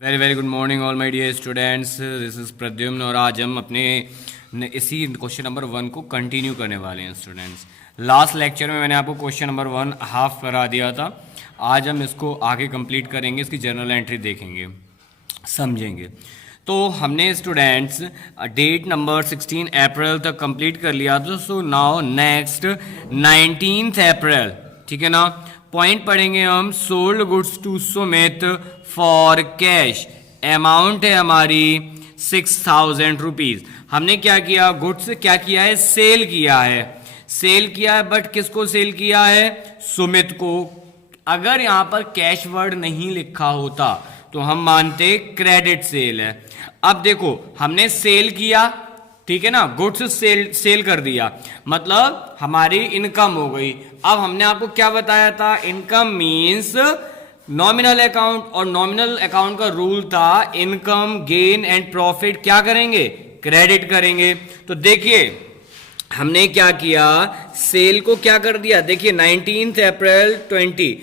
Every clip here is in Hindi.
Very very good morning all my dear students, this is Pradyumna और आज हम अपने इसी क्वेश्चन नंबर 1 को कंटिन्यू करने वाले हैं स्टूडेंट्स। लास्ट लेक्चर में मैंने आपको क्वेश्चन नंबर 1 हाफ करा दिया था। आज हम इसको आगे कंप्लीट करेंगे, इसकी जर्नल एंट्री देखेंगे, समझेंगे। तो हमने स्टूडेंट्स डेट नंबर 16 अप्रैल तक कंप्लीट कर लिया था। सो नाउ नेक्स्ट 19 अप्रैल, ठीक है ना, पॉइंट पढ़ेंगे हम। Sold goods to Sumit for cash, amount है हमारी 6000 रुपीज। हमने क्या किया, गुड्स क्या किया है, सेल किया है, सेल किया है, बट किसको सेल किया है, सुमित को। अगर यहां पर कैश वर्ड नहीं लिखा होता तो हम मानते क्रेडिट सेल है। अब देखो हमने सेल किया, ठीक है ना, गुड्स सेल कर दिया, मतलब हमारी इनकम हो गई। अब हमने आपको क्या बताया था, इनकम मींस नॉमिनल अकाउंट, और नॉमिनल अकाउंट का रूल था इनकम गेन एंड प्रॉफिट क्या करेंगे, क्रेडिट करेंगे। तो देखिए हमने क्या किया, सेल को क्या कर दिया, देखिए 19 अप्रैल 20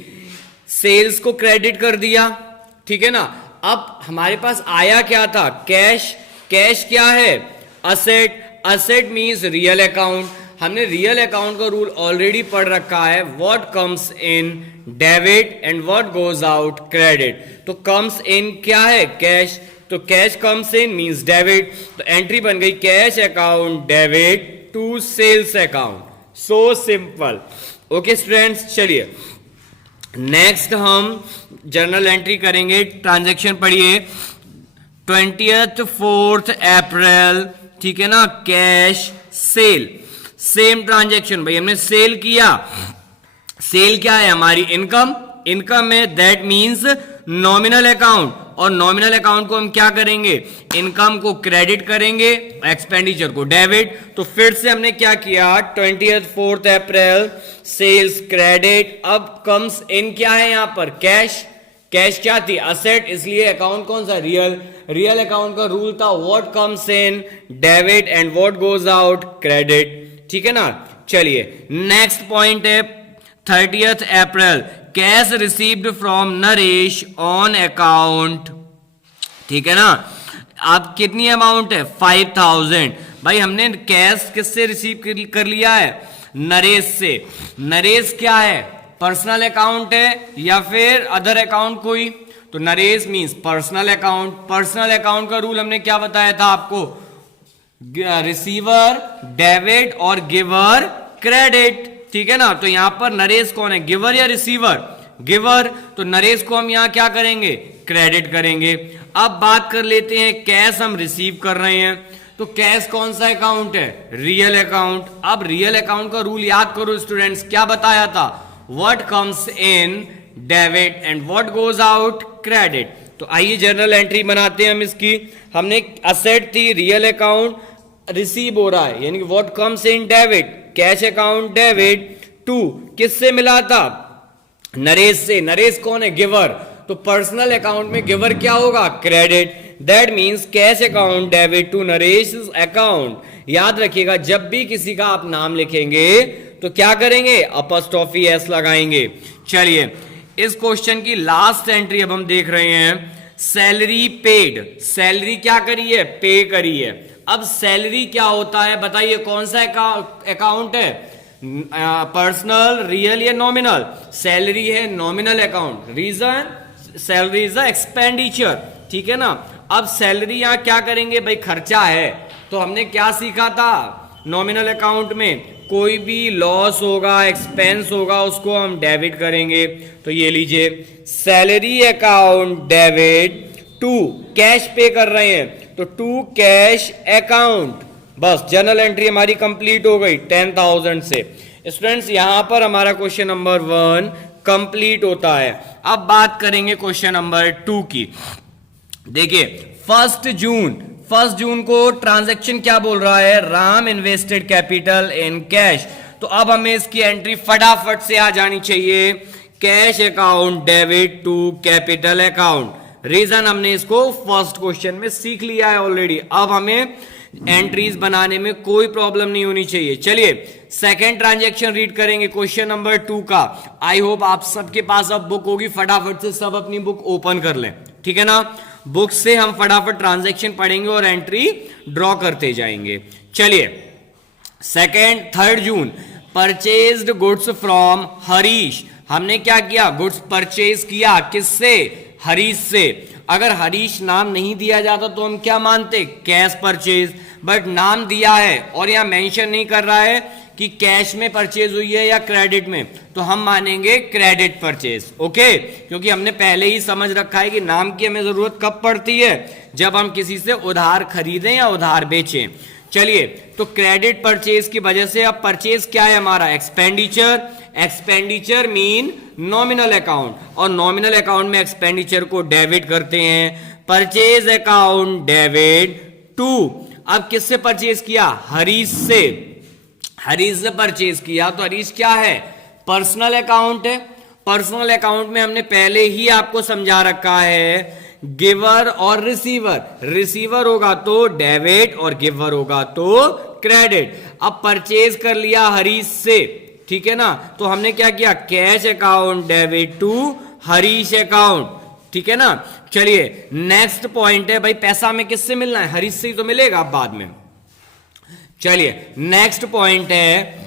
सेल्स को क्रेडिट कर दिया, ठीक है ना। अब हमारे पास आया क्या था, कैश। कैश क्या है, asset. Asset means real account. हमने रियल अकाउंट का रूल ऑलरेडी पढ़ रखा है, what comes in debit and what goes out credit. तो कम्स इन क्या है, कैश, तो cash comes in means debit. तो एंट्री बन गई cash account debit to sales account. So simple. Okay students, चलिए नेक्स्ट हम जर्नल एंट्री करेंगे। ट्रांजैक्शन पढ़िए, 20 अप्रैल, ठीक है ना, कैश सेल, सेम ट्रांजैक्शन भाई, हमने सेल किया। सेल क्या है, हमारी इनकम। इनकम है, दैट मींस नॉमिनल अकाउंट, और नॉमिनल अकाउंट को हम क्या करेंगे, इनकम को क्रेडिट करेंगे, एक्सपेंडिचर को डेबिट। तो फिर से हमने क्या किया, 24 अप्रैल सेल्स क्रेडिट। अब कम्स इन क्या है यहां पर, कैश। कैश क्या थी, असेट, इसलिए अकाउंट कौन सा, रियल। रियल अकाउंट का रूल था what comes in debit and what goes out credit, ठीक है ना। चलिए नेक्स्ट पॉइंट है 30 April, cash received from Naresh on account, ठीक है ना। अब कितनी अमाउंट है, 5000। भाई हमने कैश किससे रिसीव कर लिया है, नरेश से। नरेश क्या है, पर्सनल अकाउंट है या फिर अदर अकाउंट कोई, तो Naresh means personal account. Personal account का रूल हमने क्या बताया था आपको, रिसीवर डेबिट और गिवर क्रेडिट, ठीक है ना। तो यहां पर नरेश कौन है, गिवर या रिसीवर, गिवर। तो नरेश को हम यहां क्या करेंगे, क्रेडिट करेंगे। अब बात कर लेते हैं, कैश हम रिसीव कर रहे हैं, तो कैश कौन सा अकाउंट है, रियल अकाउंट। अब रियल अकाउंट का रूल याद करो स्टूडेंट्स, क्या बताया था, what comes in debit and what goes out credit. तो आइए जर्नल एंट्री बनाते हैं हम इसकी। हमने असेट थी रियल अकाउंट, रिसीव हो रहा है, यानी कि what comes in debit, cash account debit to, किससे मिला था, नरेश से। नरेश कौन है, गिवर। तो पर्सनल अकाउंट में गिवर क्या होगा, credit. That means cash account debit to Naresh account. याद रखिएगा जब भी किसी का आप नाम लिखेंगे तो क्या करेंगे, अपॉस्ट्रोफी एस लगाएंगे। चलिए इस क्वेश्चन की लास्ट एंट्री अब हम देख रहे हैं, सैलरी पेड। सैलरी क्या करी है, पे करी है। अब सैलरी क्या होता है बताइए, कौन सा अकाउंट है, पर्सनल, रियल या नॉमिनल। सैलरी है nominal account, reason salary is expenditure, ठीक है ना। अब सैलरी यहां क्या करेंगे भाई, खर्चा है। तो हमने क्या सीखा था, नॉमिनल अकाउंट में कोई भी लॉस होगा, एक्सपेंस होगा, उसको हम डेबिट करेंगे। तो ये लीजिए salary account debit to, cash pay कर रहे हैं तो टू कैश अकाउंट। बस जर्नल एंट्री हमारी कंप्लीट हो गई 10,000 से। स्टूडेंट्स यहां पर हमारा क्वेश्चन नंबर 1 कंप्लीट होता है। अब बात करेंगे क्वेश्चन नंबर 2 की। देखिए 1 जून को ट्रांजैक्शन क्या बोल रहा है, Ram invested capital in cash. तो अब हमें इसकी एंट्री फटाफट से आ जानी चाहिए, cash account debit to capital account. Reason हमने इसको फर्स्ट क्वेश्चन में सीख लिया है ऑलरेडी। अब हमें एंट्रीज बनाने में कोई प्रॉब्लम नहीं होनी चाहिए। चलिए सेकेंड ट्रांजैक्शन रीड करेंगे क्वेश्चन नंबर 2 का। आई होप आप सबके पास अब बुक होगी, फटाफट से सब अपनी बुक ओपन कर लें, ठीक है ना। बुक से हम फटाफट ट्रांजैक्शन पढ़ेंगे और एंट्री ड्रॉ करते जाएंगे। चलिए, second 3 June, purchased goods from Harish. हमने क्या किया, गुड्स परचेज किया, किससे, हरीश से। अगर हरीश नाम नहीं दिया जाता तो हम क्या मानते, कैश परचेज, बट नाम दिया है और यहां मेंशन नहीं कर रहा है कि कैश में परचेज हुई है या क्रेडिट में, तो हम मानेंगे क्रेडिट परचेज। ओके, क्योंकि हमने पहले ही समझ रखा है कि नाम की हमें जरूरत कब पड़ती है, जब हम किसी से उधार खरीदें या उधार बेचें। चलिए, तो क्रेडिट परचेज की वजह से अब परचेज क्या है हमारा, expenditure. Expenditure mean nominal account, और नॉमिनल अकाउंट में एक्सपेंडिचर को डेबिट करते हैं। परचेज अकाउंट डेबिट टू, अब किससे परचेज किया, हरीश से। हरीश से परचेज किया तो हरीश क्या है, पर्सनल अकाउंट है। पर्सनल अकाउंट में हमने पहले ही आपको समझा रखा है गिवर और रिसीवर। रिसीवर होगा तो डेबिट और गिवर होगा तो क्रेडिट। अब परचेज कर लिया हरीश से, ठीक है ना, तो हमने क्या किया, cash account debit to Harish account, ठीक है ना। चलिए, नेक्स्ट पॉइंट है भाई, पैसा में किससे मिलना है, हरीश से ही तो मिलेगा बाद में। चलिए, नेक्स्ट पॉइंट है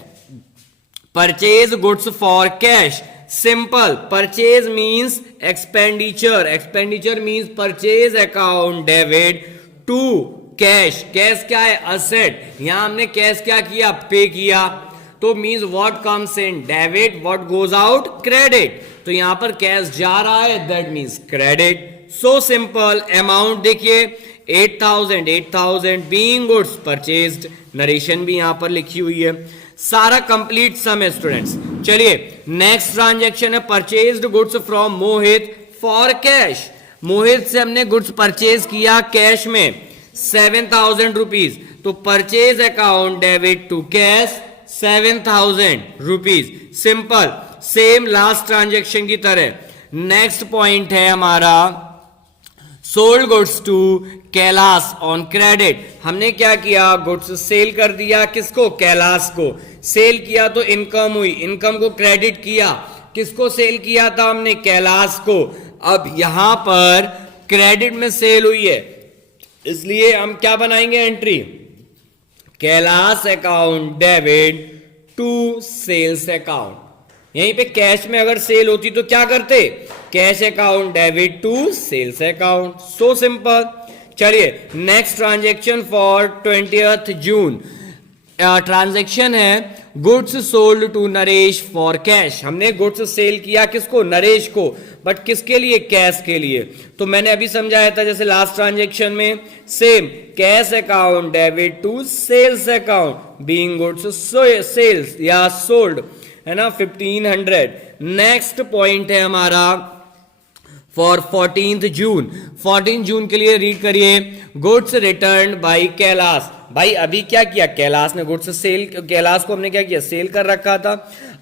purchase goods for cash. Simple, purchase means expenditure, expenditure means purchase account debit to cash. Cash क्या है, असेट। यहां हमने कैश क्या किया, पे किया, तो means what comes in debit, what goes out credit. तो यहां पर कैश जा रहा है, that means credit. So simple. Amount देखिए 8000, 8000 बीइंग गुड्स परचेज्ड, नरेशन भी यहां पर लिखी हुई है, सारा कंप्लीट सम है स्टूडेंट्स। चलिए, नेक्स्ट ट्रांजैक्शन है purchased goods from Mohit for cash. Mohit से हमने गुड्स परचेज किया कैश में 7000 रुपीज, तो purchase account debit to cash 7000 rupees. Simple, same last transaction की तरह। नेक्स्ट पॉइंट है हमारा sold goods to Kailash on credit. हमने क्या किया, गुड्स सेल कर दिया, किसको, कैलाश को। सेल किया तो इनकम हुई, इनकम को क्रेडिट किया, किसको सेल किया था हमने, कैलाश को। अब यहां पर क्रेडिट में सेल हुई है, इसलिए हम क्या बनाएंगे entry, Kailash account debit to sales account. यहीं पे कैश में अगर सेल होती तो क्या करते, cash account debit to sales account. So simple. चलिए, next transaction for 20th June. Transaction है goods sold to Naresh for cash. हमने गुड्स सेल किया किसको, नरेश को, बट किसके लिए, कैश के लिए। तो मैंने अभी समझाया था जैसे लास्ट ट्रांजैक्शन में, same cash account debit to sales account being goods sales या सोल्ड, है ना, 1500। नेक्स्ट पॉइंट है हमारा फॉर 14th जून। 14 जून के लिए रीड करिए, गुड्स रिटर्न बाय कैलाश। भाई अभी क्या किया, कैलाश ने गुड्स सेल, कैलाश को हमने क्या किया, सेल कर रखा था।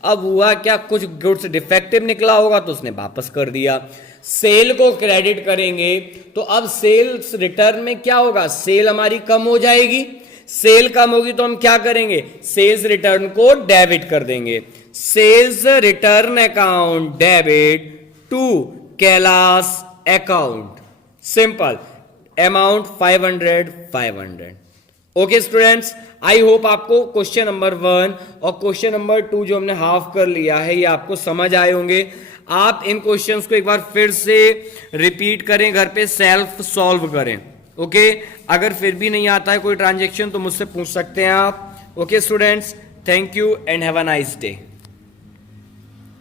अब हुआ क्या, कुछ गुड्स डिफेक्टिव निकला होगा तो उसने वापस कर दिया। सेल को क्रेडिट करेंगे तो अब सेल्स रिटर्न में क्या होगा, सेल हमारी कम हो जाएगी। सेल कम होगी तो हम क्या करेंगे, सेल्स रिटर्न को डेबिट कर देंगे। Sales return account debit to Kailash account. Simple, amount 500। Okay students, I hope आपको क्वेश्चन नंबर 1 और क्वेश्चन नंबर 2 जो हमने हाफ कर लिया है ये आपको समझ आए होंगे। आप इन क्वेश्चंस को एक बार फिर से रिपीट करें, घर पे सेल्फ सॉल्व करें। ओके, अगर फिर भी नहीं आता है कोई ट्रांजैक्शन तो मुझसे पूछ सकते हैं आप। Okay students, thank you and have a nice day.